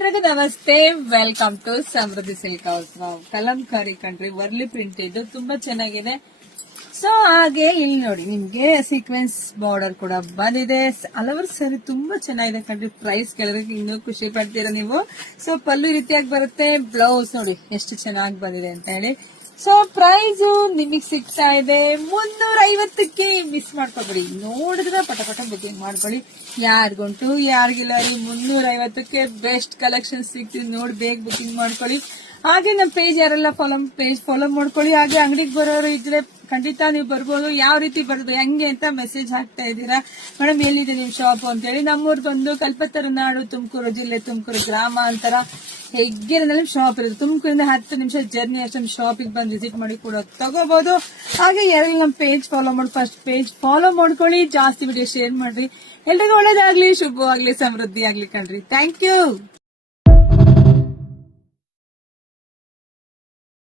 ಎಲ್ರಿಗೂ ನಮಸ್ತೆ. Welcome to Samruddhi silk house. Kalamkari ಕಣ್ರಿ, ವರ್ಲಿ ಪ್ರಿಂಟ್ ಇದು ತುಂಬಾ ಚೆನ್ನಾಗಿದೆ. ಸೊ ಹಾಗೆ ಇಲ್ಲಿ ನೋಡಿ, ನಿಮ್ಗೆ ಸೀಕ್ವೆನ್ಸ್ ಬಾರ್ಡರ್ ಕೂಡ ಬಂದಿದೆ. ಹಲವಾರು ಸರಿ ತುಂಬಾ ಚೆನ್ನಾಗಿದೆ ಕಣ್ರಿ. ಪ್ರೈಸ್ ಕೇಳಿದ್ರೆ ಇನ್ನೂ ಖುಷಿ ಪಡ್ತೀರಾ ನೀವು. ಸೊ ಪಲ್ಲು ಈ ರೀತಿಯಾಗಿ ಬರುತ್ತೆ. ಬ್ಲೌಸ್ ನೋಡಿ ಎಷ್ಟು ಚೆನ್ನಾಗಿ ಬಂದಿದೆ ಅಂತ ಹೇಳಿ. ಸೊ ಪ್ರೈಸ್ ನಿಮಗ್ ಸಿಗ್ತಾ ಇದೆ 350ಕ್ಕೆ. ಮಿಸ್ ಮಾಡ್ಕೊಬೇಡಿ, ನೋಡಿದ್ರೆ ಪಟ ಪಟ ಬುಕಿಂಗ್ ಮಾಡ್ಕೊಳ್ಳಿ. ಯಾರಿಗುಂಟು ಯಾರಿಗಿಲ್ಲ ರೀ, 350ಕ್ಕೆ ಬೆಸ್ಟ್ ಕಲೆಕ್ಷನ್ ಸಿಗ್ತಿದೆ. ನೋಡಿ ಬೇಗ ಬುಕಿಂಗ್ ಮಾಡ್ಕೊಳ್ಳಿ. ಹಾಗೆ ನಮ್ಮ ಪೇಜ್ ಯಾರೆಲ್ಲ ಫಾಲೋ ಮಾಡ್ಕೊಳ್ಳಿ. ಹಾಗೆ ಅಂಗಡಿಗೆ ಬರೋರು ಇದ್ರೆ ಖಂಡಿತ ನೀವು ಬರ್ಬೋದು. ಯಾವ ರೀತಿ ಬರೋದು ಹೆಂಗೆ ಅಂತ ಮೆಸೇಜ್ ಹಾಕ್ತಾ ಇದ್ದೀರಾ. ಮೇಡಮ್ ಎಲ್ಲಿದೆ ನಿಮ್ ಶಾಪ್ ಅಂತ ಹೇಳಿ. ನಮ್ಮೂರ್ ಬಂದು ಕಲ್ಪತರು ನಾಡು, ತುಮಕೂರು ಜಿಲ್ಲೆ, ತುಮಕೂರು ಗ್ರಾಮಾಂತರ ಹೆಗ್ಗೆರೆನಲ್ಲಿ ಶಾಪ್ ಇರುತ್ತೆ. ತುಮಕೂರಿಂದ 10 ನಿಮಿಷ ಜರ್ನಿ ಅಷ್ಟು ಶಾಪಿಗೆ ಬಂದು ವಿಸಿಟ್ ಮಾಡಿ ಕೂಡ ತಗೋಬಹುದು. ಹಾಗೆ ಯಾರೆಲ್ಲ ನಮ್ಮ ಪೇಜ್ ಫಾಲೋ ಮಾಡಿ, ಫಸ್ಟ್ ಪೇಜ್ ಫಾಲೋ ಮಾಡ್ಕೊಳ್ಳಿ. ಜಾಸ್ತಿ ವಿಡಿಯೋ ಶೇರ್ ಮಾಡ್ರಿ. ಎಲ್ರಿಗೂ ಒಳ್ಳೇದಾಗ್ಲಿ, ಶುಭವಾಗ್ಲಿ, ಸಮೃದ್ಧಿ ಆಗ್ಲಿ ಕಣ್ರಿ. Thank you.